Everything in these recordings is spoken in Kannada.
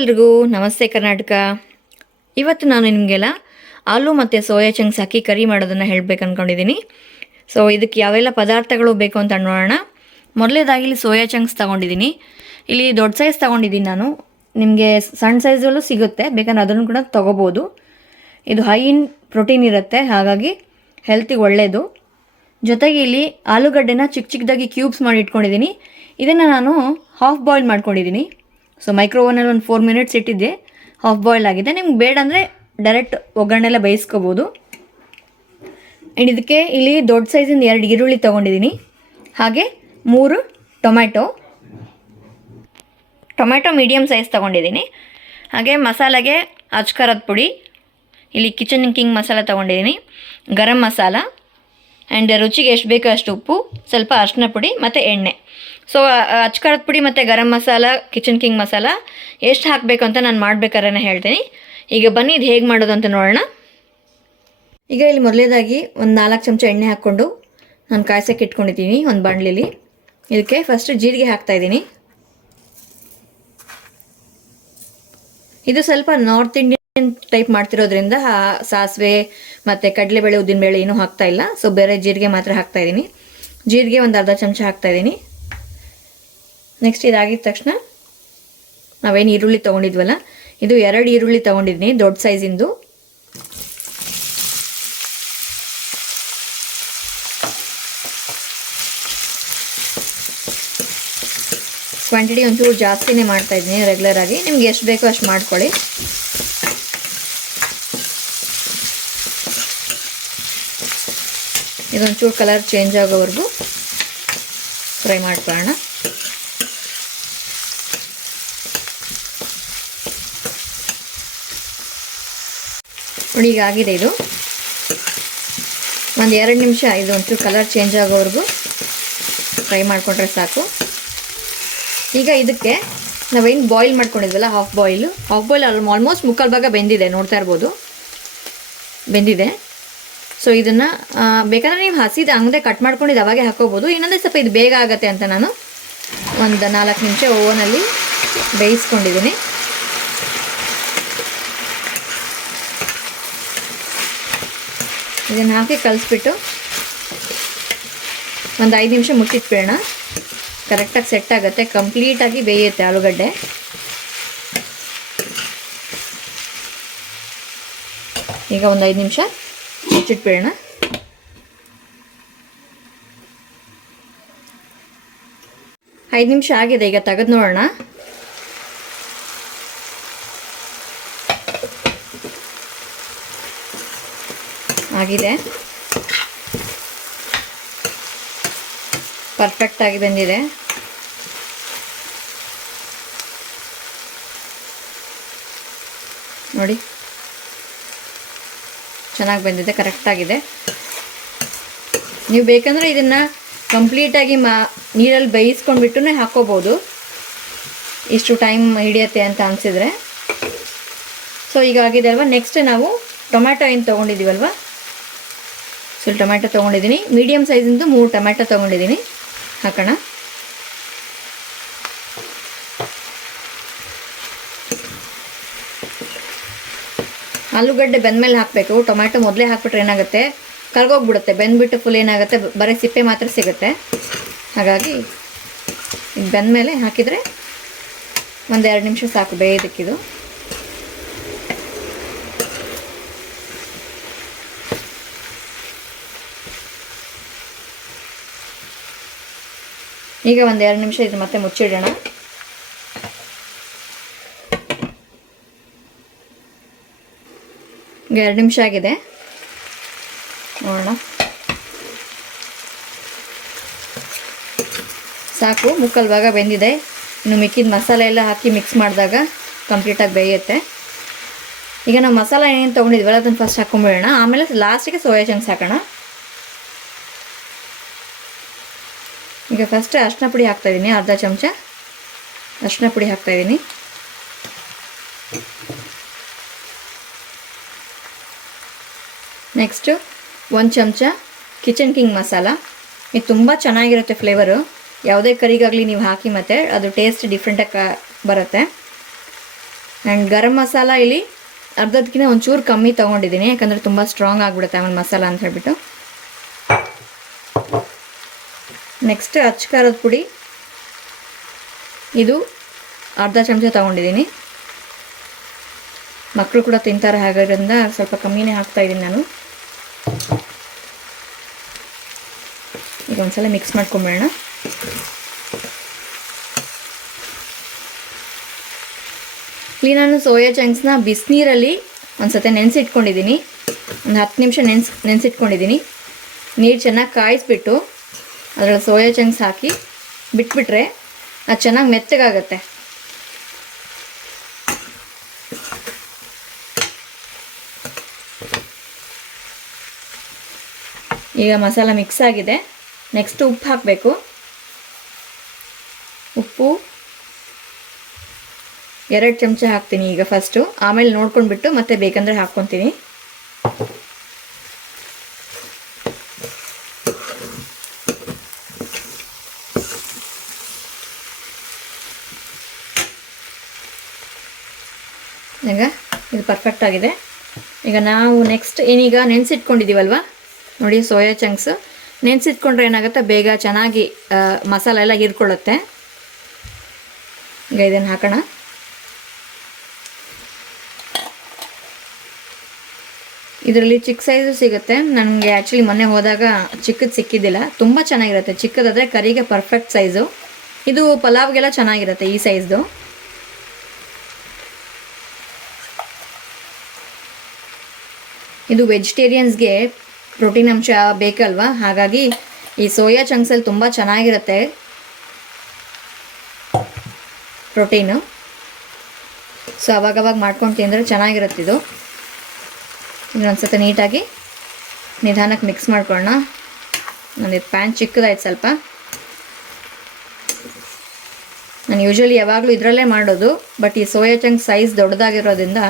ಎಲ್ರಿಗೂ ನಮಸ್ತೆ ಕರ್ನಾಟಕ. ಇವತ್ತು ನಾನು ನಿಮಗೆಲ್ಲ ಆಲೂ ಮತ್ತು ಸೋಯಾ ಚಂಕ್ಸ್ ಹಾಕಿ ಕರಿ ಮಾಡೋದನ್ನು ಹೇಳಬೇಕು ಅಂದ್ಕೊಂಡಿದ್ದೀನಿ. ಸೊ ಇದಕ್ಕೆ ಯಾವೆಲ್ಲ ಪದಾರ್ಥಗಳು ಬೇಕು ಅಂತ ನೋಡೋಣ. ಮೊದಲೇದಾಗಿ ಇಲ್ಲಿ ಸೋಯಾ ಚಂಕ್ಸ್ ತೊಗೊಂಡಿದ್ದೀನಿ. ಇಲ್ಲಿ ದೊಡ್ಡ ಸೈಜ್ ತೊಗೊಂಡಿದ್ದೀನಿ ನಾನು. ನಿಮಗೆ ಸಣ್ಣ ಸೈಜಲ್ಲೂ ಸಿಗುತ್ತೆ, ಬೇಕಂದ್ರೆ ಅದನ್ನು ಕೂಡ ತೊಗೋಬೋದು. ಇದು ಹೈ ಇನ್ ಪ್ರೋಟೀನ್ ಇರುತ್ತೆ, ಹಾಗಾಗಿ ಹೆಲ್ತಿಗೆ ಒಳ್ಳೆಯದು. ಜೊತೆಗೆ ಇಲ್ಲಿ ಆಲೂಗಡ್ಡೆನ ಚಿಕ್ಕ ಚಿಕ್ಕದಾಗಿ ಕ್ಯೂಬ್ಸ್ ಮಾಡಿ ಇಟ್ಕೊಂಡಿದ್ದೀನಿ. ಇದನ್ನು ನಾನು ಹಾಫ್ ಬಾಯ್ಲ್ ಮಾಡ್ಕೊಂಡಿದ್ದೀನಿ. ಸೊ ಮೈಕ್ರೋವನಲ್ಲಿ ಒಂದು 4 ಮಿನಿಟ್ಸ್ ಇಟ್ಟಿದ್ದೆ, ಹಾಫ್ ಬಾಯ್ಲ್ ಆಗಿದೆ. ನಿಮ್ಗೆ ಬೇಡ ಅಂದರೆ ಡೈರೆಕ್ಟ್ ಒಗ್ಗರಣೆಲ್ಲ ಬೇಯಿಸ್ಕೋಬೋದು. ಆ್ಯಂಡ್ ಇದಕ್ಕೆ ಇಲ್ಲಿ ದೊಡ್ಡ ಸೈಜಿಂದ 2 ಈರುಳ್ಳಿ ತೊಗೊಂಡಿದ್ದೀನಿ, ಹಾಗೆ 3 ಟೊಮ್ಯಾಟೊ ಮೀಡಿಯಮ್ ಸೈಜ್ ತೊಗೊಂಡಿದ್ದೀನಿ. ಹಾಗೆ ಮಸಾಲೆಗೆ ಅಚ್ಕಾರದ ಪುಡಿ, ಇಲ್ಲಿ ಕಿಚನ್ ಕಿಂಗ್ ಮಸಾಲ ತೊಗೊಂಡಿದ್ದೀನಿ, ಗರಂ ಮಸಾಲ, ಆ್ಯಂಡ್ ರುಚಿಗೆ ಎಷ್ಟು ಬೇಕೋ ಅಷ್ಟು ಉಪ್ಪು, ಸ್ವಲ್ಪ ಅರಿಶಿನ ಪುಡಿ ಮತ್ತು ಎಣ್ಣೆ. ಸೊ ಅಚ್ಕಾರದ ಪುಡಿ ಮತ್ತು ಗರಂ ಮಸಾಲ, ಕಿಚನ್ ಕಿಂಗ್ ಮಸಾಲ ಎಷ್ಟು ಹಾಕಬೇಕು ಅಂತ ನಾನು ಮಾಡ್ಬೇಕಾದ್ರೆ ಹೇಳ್ತೀನಿ. ಈಗ ಬನ್ನಿ ಇದು ಹೇಗೆ ಮಾಡೋದು ಅಂತ ನೋಡೋಣ. ಈಗ ಇಲ್ಲಿ ಮೊದಲೇದಾಗಿ ಒಂದು 4 ಚಮಚ ಎಣ್ಣೆ ಹಾಕ್ಕೊಂಡು ನಾನು ಕಾಯ್ಸೋಕ್ಕೆ ಇಟ್ಕೊಂಡಿದ್ದೀನಿ ಒಂದು ಬಾಣಲಿಲಿ. ಇದಕ್ಕೆ ಫಸ್ಟ್ ಜೀರಿಗೆ ಹಾಕ್ತಾಯಿದ್ದೀನಿ. ಇದು ಸ್ವಲ್ಪ ನಾರ್ತ್ ಇಂಡಿಯನ್ ಟೈಪ್ ಮಾಡ್ತಿರೋದ್ರಿಂದ ಸಾಸಿವೆ ಮತ್ತು ಕಡಲೆಬೇಳೆ, ಉದ್ದಿನಬೇಳೆ ಏನೂ ಹಾಕ್ತಾಯಿಲ್ಲ. ಸೊ ಬೇರೆ ಜೀರಿಗೆ ಮಾತ್ರ ಹಾಕ್ತಾಯಿದ್ದೀನಿ. ಜೀರಿಗೆ ಒಂದು ಅರ್ಧ ಚಮಚ ಹಾಕ್ತಾಯಿದ್ದೀನಿ. ನೆಕ್ಸ್ಟ್ ಇದಾಗಿದ ತಕ್ಷಣ ನಾವೇನು ಈರುಳ್ಳಿ ತೊಗೊಂಡಿದ್ವಲ್ಲ, ಇದು 2 ಈರುಳ್ಳಿ ತೊಗೊಂಡಿದ್ದೀನಿ ದೊಡ್ಡ ಸೈಜಿಂದು. ಕ್ವಾಂಟಿಟಿ ಒಂಚೂರು ಜಾಸ್ತಿನೇ ಮಾಡ್ತಾಯಿದ್ದೀನಿ ರೆಗ್ಯುಲರಾಗಿ, ನಿಮ್ಗೆ ಎಷ್ಟು ಬೇಕೋ ಅಷ್ಟು ಮಾಡ್ಕೊಳ್ಳಿ. ಇದೊಂಚೂರು ಕಲರ್ ಚೇಂಜ್ ಆಗೋವರೆಗೂ ಫ್ರೈ ಮಾಡ್ಕೊಳ್ಳೋಣ. ಈಗ ಆಗಿದೆ, ಇದು ಒಂದು 2 ನಿಮಿಷ ಇದು ಒಂಚೂರು ಕಲರ್ ಚೇಂಜ್ ಆಗೋವರೆಗೂ ಫ್ರೈ ಮಾಡಿಕೊಂಡ್ರೆ ಸಾಕು. ಈಗ ಇದಕ್ಕೆ ನಾವೇನು ಬಾಯ್ಲ್ ಮಾಡ್ಕೊಂಡಿದ್ವಲ್ಲ, ಹಾಫ್ ಬಾಯ್ಲ್ ಆಲ್ಮೋಸ್ಟ್ ಮುಕ್ಕಾಲು ಭಾಗ ಬೆಂದಿದೆ, ನೋಡ್ತಾ ಇರ್ಬೋದು ಬೆಂದಿದೆ. ಸೊ ಇದನ್ನು ಬೇಕಾದ್ರೆ ನೀವು ಹಸಿದ ಹಂಗದೆ ಕಟ್ ಮಾಡ್ಕೊಂಡಿದ್ದು ಅವಾಗೆ ಹಾಕೋಬೋದು. ಏನಂದರೆ ಸ್ವಲ್ಪ ಇದು ಬೇಗ ಆಗುತ್ತೆ ಅಂತ ನಾನು ಒಂದು 4 ನಿಮಿಷ ಓವನಲ್ಲಿ ಬೇಯಿಸ್ಕೊಂಡಿದ್ದೀನಿ. ಇದನ್ನು ಹಾಕಿ ಕಲಿಸ್ಬಿಟ್ಟು ಒಂದು 5 ನಿಮಿಷ ಮುಚ್ಚಿಟ್ಬಿಡೋಣ. ಕರೆಕ್ಟಾಗಿ ಸೆಟ್ ಆಗುತ್ತೆ, ಕಂಪ್ಲೀಟಾಗಿ ಬೇಯುತ್ತೆ ಆಲೂಗಡ್ಡೆ. ಈಗ ಒಂದು 5 ನಿಮಿಷ ಮುಚ್ಚಿಟ್ಬಿಡೋಣ. ಐದು ನಿಮಿಷ ಆಗಿದೆ, ಈಗ ತೆಗೆದು ನೋಡೋಣ. ಆಗಿದೆ, ಪರ್ಫೆಕ್ಟಾಗಿ ಬಂದಿದೆ. ನೋಡಿ, ಚೆನ್ನಾಗಿ ಬಂದಿದೆ, ಕರೆಕ್ಟಾಗಿದೆ. ನೀವು ಬೇಕಂದರೆ ಇದನ್ನು ಕಂಪ್ಲೀಟಾಗಿ ನೀರಲ್ಲಿ ಬೇಯಿಸ್ಕೊಂಡ್ಬಿಟ್ಟು ಹಾಕ್ಕೋಬೋದು, ಇಷ್ಟು ಟೈಮ್ ಹಿಡಿಯುತ್ತೆ ಅಂತ ಅನಿಸಿದರೆ. ಸೊ ಈಗ ಆಗಿದೆ ಅಲ್ವಾ. ನೆಕ್ಸ್ಟ್ ನಾವು ಟೊಮ್ಯಾಟೊ ಏನು ತೊಗೊಂಡಿದ್ದೀವಲ್ವ, ಸ್ವಲ್ಪ ಟೊಮ್ಯಾಟೊ ತೊಗೊಂಡಿದ್ದೀನಿ, ಮೀಡಿಯಮ್ ಸೈಜಿಂದು 3 ಟೊಮ್ಯಾಟೊ ತೊಗೊಂಡಿದ್ದೀನಿ, ಹಾಕೋಣ. ಆಲೂಗಡ್ಡೆ ಬೆಂದಮೇಲೆ ಹಾಕಬೇಕು, ಟೊಮ್ಯಾಟೊ ಮೊದಲೇ ಹಾಕ್ಬಿಟ್ರೆ ಏನಾಗುತ್ತೆ, ಕರ್ಗೋಗ್ಬಿಡುತ್ತೆ. ಬೆಂದ್ಬಿಟ್ಟು ಫುಲ್ ಏನಾಗುತ್ತೆ, ಬರೀ ಸಿಪ್ಪೆ ಮಾತ್ರ ಸಿಗುತ್ತೆ. ಹಾಗಾಗಿ ಇದು ಬೆಂದಮೇಲೆ ಹಾಕಿದರೆ ಒಂದು 2 ನಿಮಿಷ ಸಾಕು ಬೇಯೋದಕ್ಕಿದು. ಈಗ ಒಂದು 2 ನಿಮಿಷ ಇದು ಮತ್ತೆ ಮುಚ್ಚಿಡೋಣ. ಈಗ 2 ನಿಮಿಷ ಆಗಿದೆ, ನೋಡೋಣ. ಸಾಕು, ಮುಕ್ಕಾಲು ಭಾಗ ಬೆಂದಿದೆ. ಇನ್ನು ಮಿಕ್ಕಿದ ಮಸಾಲೆ ಎಲ್ಲ ಹಾಕಿ ಮಿಕ್ಸ್ ಮಾಡಿದಾಗ ಕಂಪ್ಲೀಟಾಗಿ ಬೇಯುತ್ತೆ. ಈಗ ನಾವು ಮಸಾಲ ಏನೇನು ತೊಗೊಂಡಿದ್ವಲ್ಲ ಅದನ್ನು ಫಸ್ಟ್ ಹಾಕ್ಕೊಂಬಿಡೋಣ, ಆಮೇಲೆ ಲಾಸ್ಟಿಗೆ ಸೋಯಾ ಚಂಕ್ಸ್ ಹಾಕೋಣ. ಈಗ ಫಸ್ಟ್ ಅರಿಶಿನ ಪುಡಿ ಹಾಕ್ತಾಯಿದ್ದೀನಿ, ಅರ್ಧ ಚಮಚ ಅರಿಶಿನ ಪುಡಿ ಹಾಕ್ತಾಯಿದ್ದೀನಿ. ನೆಕ್ಸ್ಟು 1 ಚಮಚ ಕಿಚನ್ ಕಿಂಗ್ ಮಸಾಲ. ಇದು ತುಂಬ ಚೆನ್ನಾಗಿರುತ್ತೆ ಫ್ಲೇವರು. ಯಾವುದೇ ಕರಿಗಾಗಲಿ ನೀವು ಹಾಕಿ, ಮತ್ತು ಅದು ಟೇಸ್ಟ್ ಡಿಫ್ರೆಂಟಾಗಿ ಬರುತ್ತೆ. ಆ್ಯಂಡ್ ಗರಂ ಮಸಾಲ ಇಲ್ಲಿ ಅರ್ಧದಕ್ಕಿಂತ ಒಂಚೂರು ಕಮ್ಮಿ ತೊಗೊಂಡಿದ್ದೀನಿ, ಯಾಕಂದರೆ ತುಂಬ ಸ್ಟ್ರಾಂಗ್ ಆಗಿಬಿಡುತ್ತೆ ಆಮೇಲೆ ಮಸಾಲ ಅಂತ ಹೇಳ್ಬಿಟ್ಟು. ನೆಕ್ಸ್ಟ್ ಅಚ್ಚ ಖಾರದ ಪುಡಿ, ಇದು ಅರ್ಧ ಚಮಚ ತೊಗೊಂಡಿದ್ದೀನಿ. ಮಕ್ಕಳು ಕೂಡ ತಿಂತಾರೆ, ಹಾಗೋದ್ರಿಂದ ಸ್ವಲ್ಪ ಕಮ್ಮಿನೇ ಹಾಕ್ತಾಯಿದ್ದೀನಿ ನಾನು. ಈಗ ಒಂದ್ಸಲ ಮಿಕ್ಸ್ ಮಾಡ್ಕೊಂಬೇಡ. ಇಲ್ಲಿ ನಾನು ಸೋಯಾ ಚಂಕ್ಸ್ನ ಬಿಸಿನೀರಲ್ಲಿ ಒಂದು ಸತಿ ನೆನೆಸಿಟ್ಕೊಂಡಿದ್ದೀನಿ. ಒಂದು 10 ನಿಮಿಷ ನೆನೆಸಿಟ್ಕೊಂಡಿದ್ದೀನಿ. ನೀರು ಚೆನ್ನಾಗಿ ಕಾಯಿಸ್ಬಿಟ್ಟು ಅದರಲ್ಲಿ ಸೋಯಾ ಚಂಕ್ಸ್ ಹಾಕಿ ಬಿಟ್ಬಿಟ್ರೆ ಅದು ಚೆನ್ನಾಗಿ ಮೆತ್ತಗಾಗತ್ತೆ. ಈಗ ಮಸಾಲ ಮಿಕ್ಸ್ ಆಗಿದೆ. ನೆಕ್ಸ್ಟ್ ಉಪ್ಪು ಹಾಕಬೇಕು. ಉಪ್ಪು 2 ಚಮಚ ಹಾಕ್ತೀನಿ ಈಗ ಫಸ್ಟು, ಆಮೇಲೆ ನೋಡ್ಕೊಂಡ್ಬಿಟ್ಟು ಮತ್ತೆ ಬೇಕಂದರೆ ಹಾಕ್ಕೊತೀನಿ. ಈಗ ಇದು ಪರ್ಫೆಕ್ಟ್ ಆಗಿದೆ. ಈಗ ನಾವು ನೆಕ್ಸ್ಟ್ ಏನೀಗ ನೆನೆಸಿಟ್ಕೊಂಡಿದ್ದೀವಲ್ವ ನೋಡಿ, ಸೋಯಾ ಚಂಕ್ಸ್ ನೆನೆಸಿಟ್ಕೊಂಡ್ರೆ ಏನಾಗುತ್ತೆ, ಬೇಗ ಚೆನ್ನಾಗಿ ಮಸಾಲ ಎಲ್ಲ ಹೀರ್ಕೊಳ್ಳುತ್ತೆ. ಈಗ ಇದನ್ನು ಹಾಕೋಣ. ಇದರಲ್ಲಿ ಚಿಕ್ಕ ಸೈಜು ಸಿಗುತ್ತೆ. ನನಗೆ ಆ್ಯಕ್ಚುಲಿ ಮೊನ್ನೆ ಹೋದಾಗ ಚಿಕ್ಕದು ಸಿಕ್ಕಿದ್ದಿಲ್ಲ. ತುಂಬ ಚೆನ್ನಾಗಿರುತ್ತೆ. ಚಿಕ್ಕದಾದರೆ ಕರಿಗೆ ಪರ್ಫೆಕ್ಟ್ ಸೈಜು. ಇದು ಪಲಾವ್ಗೆಲ್ಲ ಚೆನ್ನಾಗಿರುತ್ತೆ ಈ ಸೈಜ್ದು. ಇದು ವೆಜಿಟೇರಿಯನ್ಸ್ಗೆ ಪ್ರೋಟೀನ್ ಅಂಶ ಬೇಕಲ್ವಾ, ಹಾಗಾಗಿ ಈ ಸೋಯಾ ಚಂಕ್ಸಲ್ಲಿ ತುಂಬ ಚೆನ್ನಾಗಿರುತ್ತೆ ಪ್ರೋಟೀನು. ಸೊ ಅವಾಗವಾಗ ಮಾಡ್ಕೊಂಡು ತಿಂದರೆ ಚೆನ್ನಾಗಿರುತ್ತೆ ಇದು. ಇನ್ನೊಂದ್ಸತಿ ನೀಟಾಗಿ ನಿಧಾನಕ್ಕೆ ಮಿಕ್ಸ್ ಮಾಡ್ಕೊಳ್ಳೋಣ. ನಂದು ಪ್ಯಾನ್ ಚಿಕ್ಕದಾಯ್ತು ಸ್ವಲ್ಪ. ನಾನು ಯೂಶ್ವಲಿ ಯಾವಾಗಲೂ ಇದರಲ್ಲೇ ಮಾಡೋದು, ಬಟ್ ಈ ಸೋಯಾ ಚಂಕ್ ಸೈಜ್ ದೊಡ್ಡದಾಗಿರೋದ್ರಿಂದ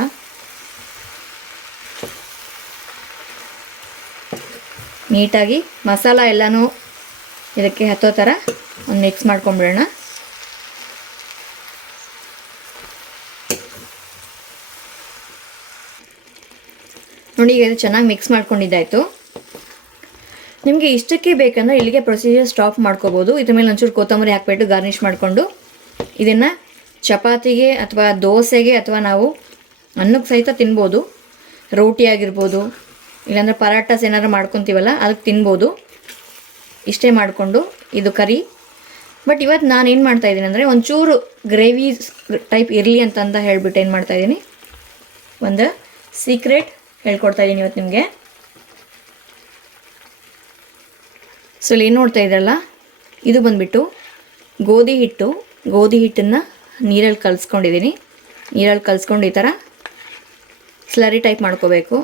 ನೀಟಾಗಿ ಮಸಾಲ ಎಲ್ಲನೂ ಇದಕ್ಕೆ ಹತ್ತೋ ಥರ ಒಂದು ಮಿಕ್ಸ್ ಮಾಡ್ಕೊಂಬಿಡೋಣ. ನೋಡಿ, ಈಗ ಇದು ಚೆನ್ನಾಗಿ ಮಿಕ್ಸ್ ಮಾಡ್ಕೊಂಡಿದ್ದಾಯಿತು. ನಿಮಗೆ ಇಷ್ಟಕ್ಕೆ ಬೇಕಂದರೆ ಇಲ್ಲಿಗೆ ಪ್ರೊಸೀಜರ್ ಸ್ಟಾಪ್ ಮಾಡ್ಕೋಬೋದು. ಇದ್ರ ಮೇಲೆ ಒಂಚೂರು ಕೊತ್ತಂಬರಿ ಹಾಕಿಬಿಟ್ಟು ಗಾರ್ನಿಷ್ ಮಾಡಿಕೊಂಡು ಇದನ್ನು ಚಪಾತಿಗೆ ಅಥವಾ ದೋಸೆಗೆ ಅಥವಾ ನಾವು ಅನ್ನಕ್ಕೆ ಸಹಿತ ತಿನ್ಬೋದು. ರೋಟಿ ಆಗಿರ್ಬೋದು, ಇಲ್ಲಾಂದರೆ ಪರಾಟಾಸ್ ಏನಾದ್ರು ಮಾಡ್ಕೊತೀವಲ್ಲ ಅದಕ್ಕೆ ತಿನ್ಬೋದು. ಇಷ್ಟೇ ಮಾಡಿಕೊಂಡು ಇದು ಕರಿ. ಬಟ್ ಇವತ್ತು ನಾನು ಏನು ಮಾಡ್ತಾಯಿದ್ದೀನಿ ಅಂದರೆ ಒಂಚೂರು ಗ್ರೇವಿ ಟೈಪ್ ಇರಲಿ ಅಂತ ಹೇಳ್ಬಿಟ್ಟು ಏನು ಮಾಡ್ತಾಯಿದ್ದೀನಿ, ಒಂದು ಸೀಕ್ರೆಟ್ ಹೇಳ್ಕೊಡ್ತಾಯಿದ್ದೀನಿ ಇವತ್ತು ನಿಮಗೆ. ಸೊ ಇಲ್ಲಿ ಏನು ನೋಡ್ತಾ ಇದ್ರಲ್ಲ, ಇದು ಬಂದುಬಿಟ್ಟು ಗೋಧಿ ಹಿಟ್ಟನ್ನು ನೀರಲ್ಲಿ ಕಲಿಸ್ಕೊಂಡಿದ್ದೀನಿ. ನೀರಲ್ಲಿ ಕಲಿಸ್ಕೊಂಡು ಈ ಥರ ಸ್ಲರಿ ಟೈಪ್ ಮಾಡ್ಕೋಬೇಕು.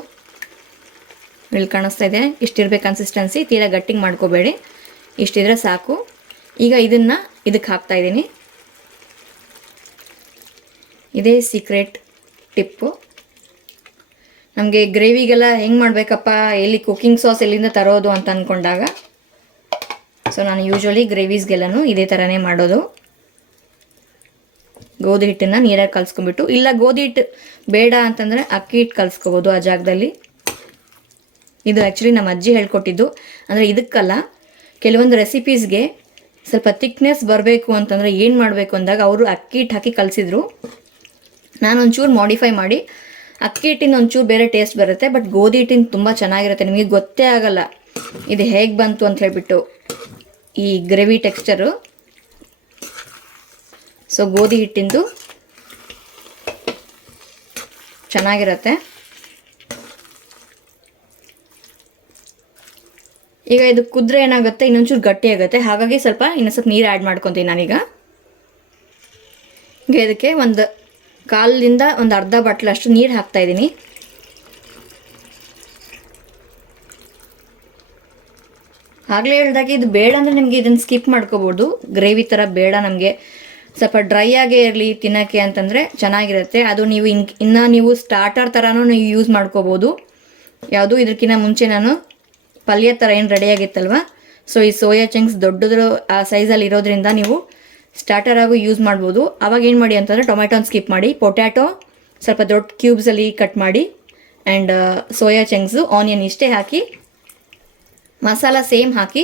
ಇಲ್ಲಿ ಕಾಣಿಸ್ತಾ ಇದೆ, ಇಷ್ಟಿರ್ಬೇಕು ಕನ್ಸಿಸ್ಟೆನ್ಸಿ. ತೀರಾ ಗಟ್ಟಿಗೆ ಮಾಡ್ಕೋಬೇಡಿ, ಇಷ್ಟಿದ್ರೆ ಸಾಕು. ಈಗ ಇದನ್ನು ಇದಕ್ಕೆ ಹಾಕ್ತಾಯಿದ್ದೀನಿ. ಇದೇ ಸೀಕ್ರೆಟ್ ಟಿಪ್ಪು. ನಮಗೆ ಗ್ರೇವಿಗೆಲ್ಲ ಹೆಂಗೆ ಮಾಡಬೇಕಪ್ಪ, ಎಲ್ಲಿ ಕುಕ್ಕಿಂಗ್ ಸಾಸ್ ಎಲ್ಲಿಂದ ತರೋದು ಅಂತ ಅಂದ್ಕೊಂಡಾಗ, ಸೊ ನಾನು ಯೂಶ್ವಲಿ ಗ್ರೇವೀಸ್ಗೆಲ್ಲನೂ ಇದೇ ಥರನೇ ಮಾಡೋದು. ಗೋಧಿ ಹಿಟ್ಟನ್ನು ನೀರಾಗಿ ಕಲಿಸ್ಕೊಂಬಿಟ್ಟು, ಇಲ್ಲ ಗೋಧಿ ಹಿಟ್ಟು ಬೇಡ ಅಂತಂದರೆ ಅಕ್ಕಿ ಹಿಟ್ಟು ಕಲಿಸ್ಕೋಬೋದು ಆ ಜಾಗದಲ್ಲಿ. ಇದು ಆ್ಯಕ್ಚುಲಿ ನಮ್ಮ ಅಜ್ಜಿ ಹೇಳ್ಕೊಟ್ಟಿದ್ದು. ಅಂದರೆ ಇದಕ್ಕಲ್ಲ, ಕೆಲವೊಂದು ರೆಸಿಪೀಸ್ಗೆ ಸ್ವಲ್ಪ ಥಿಕ್ನೆಸ್ ಬರಬೇಕು ಅಂತಂದರೆ ಏನು ಮಾಡಬೇಕು ಅಂದಾಗ ಅವರು ಅಕ್ಕಿ ಹಿಟ್ಟು ಹಾಕಿ ಕಲಿಸಿದ್ರು. ನಾನು ಒಂಚೂರು ಮಾಡಿಫೈ ಮಾಡಿ ಅಕ್ಕಿ ಹಿಟ್ಟಿನ ಒಂಚೂರು ಬೇರೆ ಟೇಸ್ಟ್ ಬರುತ್ತೆ, ಬಟ್ ಗೋಧಿ ಹಿಟ್ಟಿನ ತುಂಬ ಚೆನ್ನಾಗಿರುತ್ತೆ. ನಿಮಗೆ ಗೊತ್ತೇ ಆಗಲ್ಲ ಇದು ಹೇಗೆ ಬಂತು ಅಂತ ಹೇಳಿಬಿಟ್ಟು ಈ ಗ್ರೇವಿ ಟೆಕ್ಸ್ಚರು. ಸೊ ಗೋಧಿ ಹಿಟ್ಟಿಂದು ಚೆನ್ನಾಗಿರುತ್ತೆ. ಈಗ ಇದು ಕುದ್ರೆ ಏನಾಗುತ್ತೆ, ಇನ್ನೊಂಚೂರು ಗಟ್ಟಿ ಆಗುತ್ತೆ. ಹಾಗಾಗಿ ಸ್ವಲ್ಪ ಇನ್ನೊಂದು ನೀರು ಆ್ಯಡ್ ಮಾಡ್ಕೊತೀನಿ ನಾನೀಗ. ಈಗ ಇದಕ್ಕೆ ಒಂದು ಕಾಲಿಂದ ಒಂದು ಅರ್ಧ ಬಾಟ್ಲಷ್ಟು ನೀರು ಹಾಕ್ತಾಯಿದ್ದೀನಿ. ಆಗಲೇ ಹೇಳಿದಾಗೆ ಇದು ಬೇಡ ಅಂದರೆ ನಿಮಗೆ ಇದನ್ನು ಸ್ಕಿಪ್ ಮಾಡ್ಕೋಬೋದು. ಗ್ರೇವಿ ಥರ ಬೇಡ ನಮಗೆ, ಸ್ವಲ್ಪ ಡ್ರೈ ಆಗೇ ಇರಲಿ ತಿನ್ನೋಕ್ಕೆ ಅಂತಂದರೆ ಚೆನ್ನಾಗಿರುತ್ತೆ. ಅದು ನೀವು ಇನ್ನು ನೀವು ಸ್ಟಾರ್ಟರ್ ಥರನೂ ನೀವು ಯೂಸ್ ಮಾಡ್ಕೋಬೋದು. ಯಾವುದು ಇದಕ್ಕಿಂತ ಮುಂಚೆ ನಾನು ಪಲ್ಯ ಥರ ಏನು ರೆಡಿಯಾಗಿತ್ತಲ್ವ, ಸೊ ಈ ಸೋಯಾ ಚಂಕ್ಸ್ ದೊಡ್ಡದು ಆ ಸೈಜಲ್ಲಿ ಇರೋದ್ರಿಂದ ನೀವು ಸ್ಟಾರ್ಟರ್ ಆಗು ಯೂಸ್ ಮಾಡ್ಬೋದು. ಅವಾಗ ಏನು ಮಾಡಿ ಅಂತಂದರೆ ಟೊಮೆಟೊನ ಸ್ಕಿಪ್ ಮಾಡಿ, ಪೊಟ್ಯಾಟೊ ಸ್ವಲ್ಪ ದೊಡ್ಡ ಕ್ಯೂಬ್ಸಲ್ಲಿ ಕಟ್ ಮಾಡಿ ಆ್ಯಂಡ್ ಸೋಯಾ ಚಂಕ್ಸು ಆನಿಯನ್ ಇಷ್ಟೇ ಹಾಕಿ ಮಸಾಲ ಸೇಮ್ ಹಾಕಿ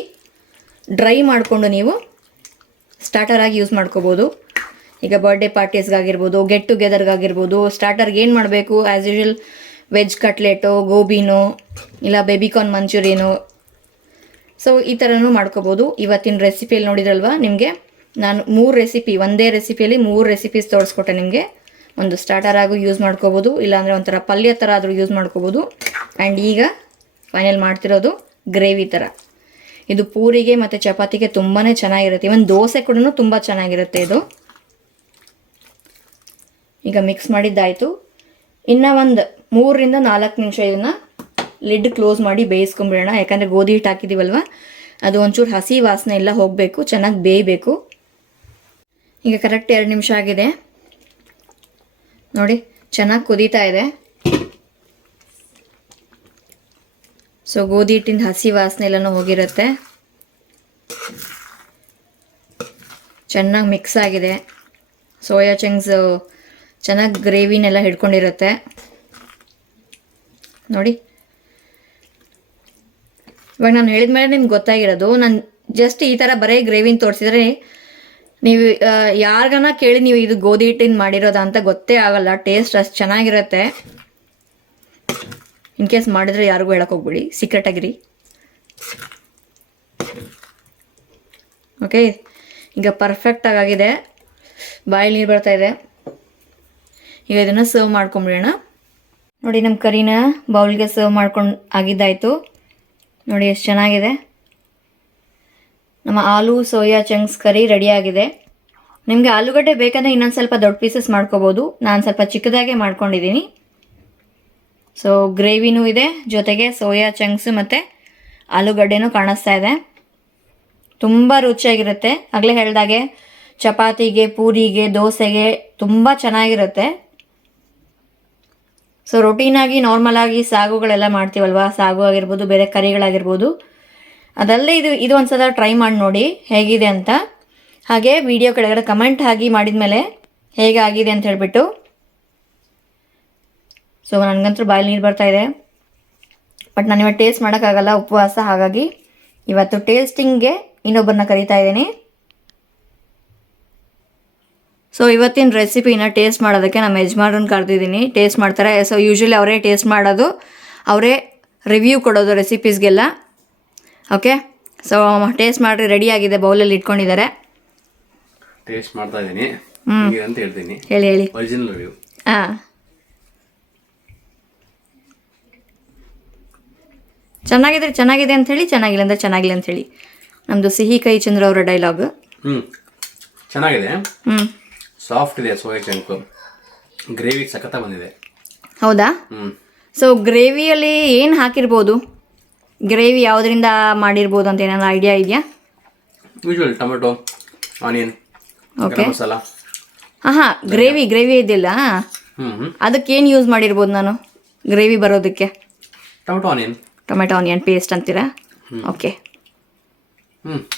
ಡ್ರೈ ಮಾಡಿಕೊಂಡು ನೀವು ಸ್ಟಾರ್ಟರಾಗಿ ಯೂಸ್ ಮಾಡ್ಕೋಬೋದು. ಈಗ ಬರ್ಡೇ ಪಾರ್ಟೀಸ್ಗಾಗಿರ್ಬೋದು, ಗೆಟ್ ಟುಗೆದರ್ಗಾಗಿರ್ಬೋದು, ಸ್ಟಾರ್ಟರ್ಗೆ ಏನು ಮಾಡಬೇಕು ಆ್ಯಸ್ ಯೂಶುವಲ್ ವೆಜ್ ಕಟ್ಲೆಟೋ, ಗೋಬಿನೋ ಇಲ್ಲ ಬೇಬಿಕಾರ್ನ್ ಮಂಚೂರಿಯನೋ, ಸೊ ಈ ಥರನೂ ಮಾಡ್ಕೋಬೋದು. ಇವತ್ತಿನ ರೆಸಿಪಿಯಲ್ಲಿ ನೋಡಿದ್ರಲ್ವ ನಿಮಗೆ ನಾನು ಒಂದೇ ರೆಸಿಪಿಯಲ್ಲಿ 3 ರೆಸಿಪೀಸ್ ತೋರಿಸ್ಕೊಟ್ಟೆ ನಿಮಗೆ. ಒಂದು ಸ್ಟಾರ್ಟರ್ ಆಗು ಯೂಸ್ ಮಾಡ್ಕೋಬೋದು, ಇಲ್ಲಾಂದರೆ ಒಂಥರ ಪಲ್ಯ ಥರ ಆದರೂ ಯೂಸ್ ಮಾಡ್ಕೋಬೋದು. ಆ್ಯಂಡ್ ಈಗ ಫೈನಲ್ ಮಾಡ್ತಿರೋದು ಗ್ರೇವಿ ಥರ. ಇದು ಪೂರಿಗೆ ಮತ್ತು ಚಪಾತಿಗೆ ತುಂಬಾ ಚೆನ್ನಾಗಿರುತ್ತೆ, ಇವನ್ ದೋಸೆ ಕೂಡ ತುಂಬ ಚೆನ್ನಾಗಿರುತ್ತೆ ಇದು. ಈಗ ಮಿಕ್ಸ್ ಮಾಡಿದ್ದಾಯಿತು. ಇನ್ನು ಒಂದು 3ರಿಂದ 4 ನಿಮಿಷ ಇದನ್ನು ಲಿಡ್ ಕ್ಲೋಸ್ ಮಾಡಿ ಬೇಯಿಸ್ಕೊಂಬಿಡೋಣ. ಯಾಕಂದರೆ ಗೋಧಿ ಹಿಟ್ಟು ಹಾಕಿದ್ದೀವಲ್ವ, ಅದು ಒಂಚೂರು ಹಸಿ ವಾಸನೆ ಎಲ್ಲ ಹೋಗಬೇಕು, ಚೆನ್ನಾಗಿ ಬೇಯಬೇಕು. ಈಗ ಕರೆಕ್ಟ್ 2 ನಿಮಿಷ ಆಗಿದೆ ನೋಡಿ, ಚೆನ್ನಾಗಿ ಕುದೀತಾ ಇದೆ. ಸೊ ಗೋಧಿ ಹಿಟ್ಟಿಂದ ಹಸಿ ವಾಸನೆ ಎಲ್ಲನೂ ಹೋಗಿರುತ್ತೆ, ಚೆನ್ನಾಗಿ ಮಿಕ್ಸ್ ಆಗಿದೆ. ಸೋಯಾ ಚಂಕ್ಸ್ ಚೆನ್ನಾಗಿ ಗ್ರೇವಿನೆಲ್ಲ ಹಿಡ್ಕೊಂಡಿರುತ್ತೆ ನೋಡಿ. ಇವಾಗ ನಾನು ಹೇಳಿದ ಮೇಲೆ ನಿಮ್ಗೆ ಗೊತ್ತಾಗಿರೋದು, ನಾನು ಜಸ್ಟ್ ಈ ಥರ ಬರೀ ಗ್ರೇವಿನ ತೋರಿಸಿದ್ರೆ ನೀವು ಯಾರಿಗಾನ ಕೇಳಿ ನೀವು ಇದು ಗೋಧಿ ಹಿಟ್ಟಿಂದ ಮಾಡಿರೋದ ಅಂತ ಗೊತ್ತೇ ಆಗಲ್ಲ. ಟೇಸ್ಟ್ ಅಷ್ಟು ಚೆನ್ನಾಗಿರುತ್ತೆ. ಇನ್ ಕೇಸ್ ಮಾಡಿದರೆ ಯಾರಿಗೂ ಹೇಳಕ್ಕೆ ಹೋಗ್ಬಿಡಿ, ಸೀಕ್ರೆಟ್ ಆಗಿರಿ. ಓಕೆ, ಈಗ ಪರ್ಫೆಕ್ಟಾಗಿ ಆಗಿದೆ, ಬಾಯಲ್ಲಿ ನೀರು ಬರ್ತಾಯಿದೆ. ಈಗ ಇದನ್ನು ಸರ್ವ್ ಮಾಡ್ಕೊಂಬಿಡೋಣ. ನೋಡಿ ನಮ್ಮ ಕರಿನ ಬೌಲ್ಗೆ ಸರ್ವ್ ಮಾಡ್ಕೊಂಡು ಆಗಿದ್ದಾಯಿತು ನೋಡಿ, ಎಷ್ಟು ಚೆನ್ನಾಗಿದೆ. ನಮ್ಮ ಆಲೂ ಸೋಯಾ ಚಂಕ್ಸ್ ಕರಿ ರೆಡಿಯಾಗಿದೆ. ನಿಮಗೆ ಆಲೂಗಡ್ಡೆ ಬೇಕಂದರೆ ಇನ್ನೊಂದು ಸ್ವಲ್ಪ ದೊಡ್ಡ ಪೀಸಸ್ ಮಾಡ್ಕೋಬೋದು, ನಾನು ಸ್ವಲ್ಪ ಚಿಕ್ಕದಾಗೆ ಮಾಡ್ಕೊಂಡಿದ್ದೀನಿ. ಸೊ ಗ್ರೇವಿನೂ ಇದೆ, ಜೊತೆಗೆ ಸೋಯಾ ಚಂಕ್ಸು ಮತ್ತು ಆಲೂಗಡ್ಡೆನೂ ಕಾಣಿಸ್ತಾ ಇದೆ. ತುಂಬ ರುಚಿಯಾಗಿರುತ್ತೆ. ಆಗಲೇ ಹೇಳಿದಾಗೆ ಚಪಾತಿಗೆ, ಪೂರಿಗೆ, ದೋಸೆಗೆ ತುಂಬ ಚೆನ್ನಾಗಿರುತ್ತೆ. ಸೊ ರೊಟೀನಾಗಿ ನಾರ್ಮಲಾಗಿ ಸಾಗುಗಳೆಲ್ಲ ಮಾಡ್ತೀವಲ್ವ, ಸಾಗು ಆಗಿರ್ಬೋದು, ಬೇರೆ ಕರಿಗಳಾಗಿರ್ಬೋದು, ಅದಲ್ಲೇ ಇದು ಒಂದು ಸಲ ಟ್ರೈ ಮಾಡಿ ನೋಡಿ ಹೇಗಿದೆ ಅಂತ. ಹಾಗೆ ವಿಡಿಯೋ ಕೆಳಗಡೆ ಕಮೆಂಟ್ ಆಗಿ ಮಾಡಿದ್ಮೇಲೆ ಹೇಗಾಗಿದೆ ಅಂತ ಹೇಳಿಬಿಟ್ಟು. ಸೊ ನನಗಂತೂ ಬಾಯಲ್ಲಿ ನೀರು ಬರ್ತಾಯಿದೆ, ಬಟ್ ನಾನು ಇವತ್ತು ಟೇಸ್ಟ್ ಮಾಡೋಕ್ಕಾಗಲ್ಲ, ಉಪವಾಸ. ಹಾಗಾಗಿ ಇವತ್ತು ಟೇಸ್ಟಿಂಗ್ಗೆ ಇನ್ನೊಬ್ಬರನ್ನ ಕರೀತಾ ಇದ್ದೀನಿ. ಸೊ ಇವತ್ತಿನ ರೆಸಿಪಿನ ಟೇಸ್ಟ್ ಮಾಡೋದಕ್ಕೆ ನಮ್ಮ ಯಜಮಾನ್ರನ್ನ ಕರೆದಿದ್ದೀನಿ, ಟೇಸ್ಟ್ ಮಾಡ್ತಾರೆ. ಸೊ ಯೂಶ್ವಲಿ ಅವರೇ ಟೇಸ್ಟ್ ಮಾಡೋದು, ಅವರೇ ರಿವ್ಯೂ ಕೊಡೋದು ರೆಸಿಪೀಸ್ಗೆಲ್ಲ. ಓಕೆ, ಸೊ ಟೇಸ್ಟ್ ಮಾಡಿ ರೆಡಿ ಆಗಿದೆ, ಬೌಲಲ್ಲಿ ಇಟ್ಕೊಂಡಿದ್ದಾರೆ. ಟೇಸ್ಟ್ ಮಾಡ್ತಾ ಇದ್ದೀನಿ ಅಂತ ಹೇಳ್ತೀನಿ. ಹೇಳಿ ಒರಿಜಿನಲ್ ರಿವ್ಯೂ. ಹಾಂ, ಚೆನ್ನಾಗಿದೆ ಅಂತ ಹೇಳಿ, ಚೆನ್ನಾಗಿಲ್ಲ ಅಂದರೆ ಚೆನ್ನಾಗಿಲ್ಲ ಅಂತ ಹೇಳಿ. ನಮ್ಮದು ಸಿಹಿ ಕೈ ಚಂದ್ರ ಅವರ ಡೈಲಾಗ್. ಚೆನ್ನಾಗಿದೆ, ಸಾಫ್ಟ್ ಇದೆ ಸೋಯಾ ಚಂಕು, ಗ್ರೇವಿ ಸಖತ್ತ ಬಂದಿದೆ. ಹೌದಾ? ಸೊ ಗ್ರೇವಿಯಲ್ಲಿ ಏನು ಹಾಕಿರ್ಬೋದು, ಗ್ರೇವಿ ಯಾವುದರಿಂದ ಮಾಡಿರ್ಬೋದು ಅಂತ ಏನಾದ್ರು ಐಡಿಯಾ ಇದೆಯಾ? Usual tomato, onion, okay, masala. ಹಾಂ, ಗ್ರೇವಿ ಇದೆಯಲ್ಲ, ಅದಕ್ಕೇನು ಯೂಸ್ ಮಾಡಿರ್ಬೋದು ನಾನು ಗ್ರೇವಿ ಬರೋದಕ್ಕೆ? ಟೊಮೆಟೊ ಆನಿಯನ್ ಪೇಸ್ಟ್ ಅಂತೀರಾ? ಓಕೆ.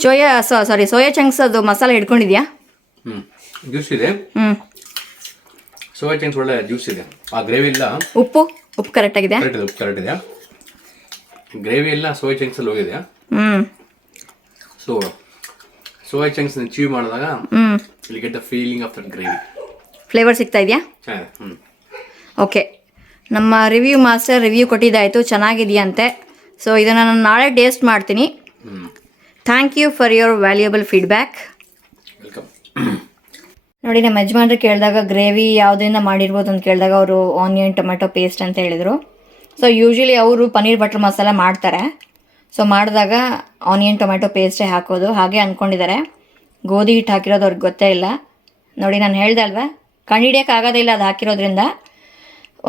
ಸೋಯಾ ಚಂಕ್ಸ್ ಅದು ಮಸಾಲೆ ಹಿಡ್ಕೊಂಡಿದ್ಯಾ? ಜ್ಯೂಸ್ ಇದೆ. ಸೋಯಾ ಚಂಕ್ಸ್ ಒಳ್ಳೆ ಜ್ಯೂಸ್ ಇದೆ. ಆ ಗ್ರೇವಿ ಇಲ್ಲ. ಉಪ್ಪು ಕರೆಕ್ಟ್ ಆಗಿದೆ. ಉಪ್ಪು ಕರೆಕ್ಟ್ ಇದೆ. ಗ್ರೇವಿ ಎಲ್ಲ ಸೋಯಾ ಚಂಕ್ಸ್ ಅಲ್ಲಿ ಹೋಗಿದೆ. ಸೊ ಸೋಯಾ ಚಂಕ್ಸ್ ಚೀವ್ ಮಾಡಿದಾಗ will get the feeling of that gravy. Flavour ಸಿಗ್ತಾ ಇದೆಯಾ? ಓಕೆ, ನಮ್ಮ ರಿವ್ಯೂ ಮಾಸ್ಟರ್ ರಿವ್ಯೂ ಕೊಟ್ಟಿದ್ದಾಯಿತು, ಚೆನ್ನಾಗಿದೆಯಂತೆ. ಸೊ ಇದನ್ನು ನಾನು ನಾಳೆ ಟೇಸ್ಟ್ ಮಾಡ್ತೀನಿ. Thank you for your valuable feedback. Welcome. ನೋಡಿ, ನಮ್ಮ ಯಜಮಾನ್ರು ಕೇಳಿದಾಗ ಗ್ರೇವಿ ಯಾವುದರಿಂದ ಮಾಡಿರ್ಬೋದು ಅಂತ ಕೇಳಿದಾಗ ಅವರು ಆನಿಯನ್ ಟೊಮೆಟೊ ಪೇಸ್ಟ್ ಅಂತ ಹೇಳಿದರು. ಸೊ ಯೂಶ್ವಲಿ ಅವರು ಪನ್ನೀರ್ ಬಟರ್ ಮಸಾಲ ಮಾಡ್ತಾರೆ. ಸೊ ಮಾಡಿದಾಗ ಆನಿಯನ್ ಟೊಮೆಟೊ ಪೇಸ್ಟೇ ಹಾಕೋದು, ಹಾಗೆ ಅಂದ್ಕೊಂಡಿದ್ದಾರೆ. ಗೋಧಿ ಹಿಟ್ಟು ಹಾಕಿರೋದು ಅವ್ರಿಗೆ ಗೊತ್ತೇ ಇಲ್ಲ. ನೋಡಿ, ನಾನು ಹೇಳ್ದೆ ಅಲ್ವಾ, ಕಂಡುಹಿಡಿಯೋಕ್ಕಾಗೋದೇ ಇಲ್ಲ ಅದು ಹಾಕಿರೋದ್ರಿಂದ.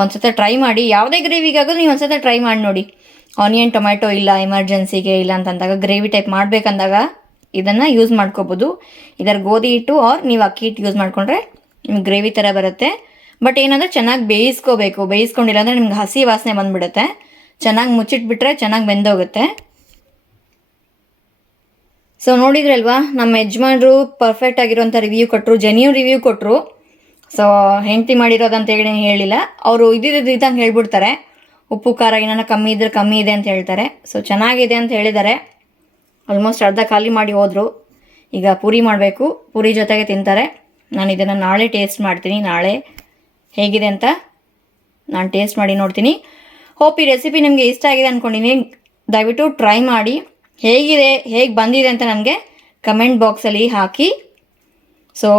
ಒಂದು ಸತ ಟ್ರೈ ಮಾಡಿ, ಯಾವುದೇ ಗ್ರೇವಿಗಾಗೋದು ನೀವು ಒಂದು ಸತ ಟ್ರೈ ಮಾಡಿ ನೋಡಿ. ಆನಿಯನ್ ಟೊಮೆಟೊ ಇಲ್ಲ ಎಮರ್ಜೆನ್ಸಿಗೆ ಇಲ್ಲ ಅಂತಂದಾಗ, ಗ್ರೇವಿ ಟೈಪ್ ಮಾಡಬೇಕಂದಾಗ ಇದನ್ನು ಯೂಸ್ ಮಾಡ್ಕೋಬೋದು. ಇದರ ಗೋಧಿ ಹಿಟ್ಟು ಆರ್ ನೀವು ಅಕ್ಕಿ ಹಿಟ್ಟು ಯೂಸ್ ಮಾಡಿಕೊಂಡ್ರೆ ನಿಮ್ಗೆ ಗ್ರೇವಿ ಥರ ಬರುತ್ತೆ. ಬಟ್ ಏನಂದರೆ ಚೆನ್ನಾಗಿ ಬೇಯಿಸ್ಕೊಂಡಿಲ್ಲ ಅಂದರೆ ನಿಮ್ಗೆ ಹಸಿ ವಾಸನೆ ಬಂದುಬಿಡುತ್ತೆ. ಚೆನ್ನಾಗಿ ಮುಚ್ಚಿಟ್ಬಿಟ್ರೆ ಚೆನ್ನಾಗಿ ಬೆಂದೋಗುತ್ತೆ. ಸೊ ನೋಡಿದ್ರಲ್ವಾ, ನಮ್ಮ ಯಜಮಾನ್ರು ಪರ್ಫೆಕ್ಟ್ ಆಗಿರೋಂಥ ರಿವ್ಯೂ ಕೊಟ್ಟರು, ಜೆನ್ಯೂನ್ ರಿವ್ಯೂ ಕೊಟ್ಟರು. ಸೊ ಹೆಂಡತಿ ಮಾಡಿರೋದಂತೇಳಿ ಹೇಳಿಲ್ಲ, ಅವರು ಇದ್ದಂಗೆ ಹೇಳ್ಬಿಡ್ತಾರೆ, ಉಪ್ಪು ಖಾರ ಏನಾರ ಕಮ್ಮಿ ಇದ್ರೆ ಕಮ್ಮಿ ಇದೆ ಅಂತ ಹೇಳ್ತಾರೆ. ಸೊ ಚೆನ್ನಾಗಿದೆ ಅಂತ ಹೇಳಿದ್ದಾರೆ. ಆಲ್ಮೋಸ್ಟ್ ಅರ್ಧ ಖಾಲಿ ಮಾಡಿ ಹೋದರು. ಈಗ ಪೂರಿ ಮಾಡಬೇಕು, ಪೂರಿ ಜೊತೆಗೆ ತಿಂತಾರೆ. ನಾನು ಇದನ್ನು ನಾಳೆ ಟೇಸ್ಟ್ ಮಾಡ್ತೀನಿ. ನಾಳೆ ಹೇಗಿದೆ ಅಂತ ನಾನು ಟೇಸ್ಟ್ ಮಾಡಿ ನೋಡ್ತೀನಿ. ಹೋಪ್ ಈ ರೆಸಿಪಿ ನಿಮಗೆ ಇಷ್ಟ ಆಗಿದೆ ಅಂದ್ಕೊಂಡಿನಿ. ದಯವಿಟ್ಟು ಟ್ರೈ ಮಾಡಿ, ಹೇಗೆ ಬಂದಿದೆ ಅಂತ ನನಗೆ ಕಮೆಂಟ್ ಬಾಕ್ಸಲ್ಲಿ ಹಾಕಿ. ಸೊ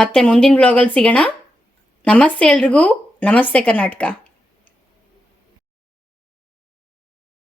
ಮತ್ತೆ ಮುಂದಿನ ವ್ಲಾಗಲ್ಲಿ ಸಿಗೋಣ. ನಮಸ್ತೆ ಎಲ್ರಿಗೂ. ನಮಸ್ತೆ ಕರ್ನಾಟಕ.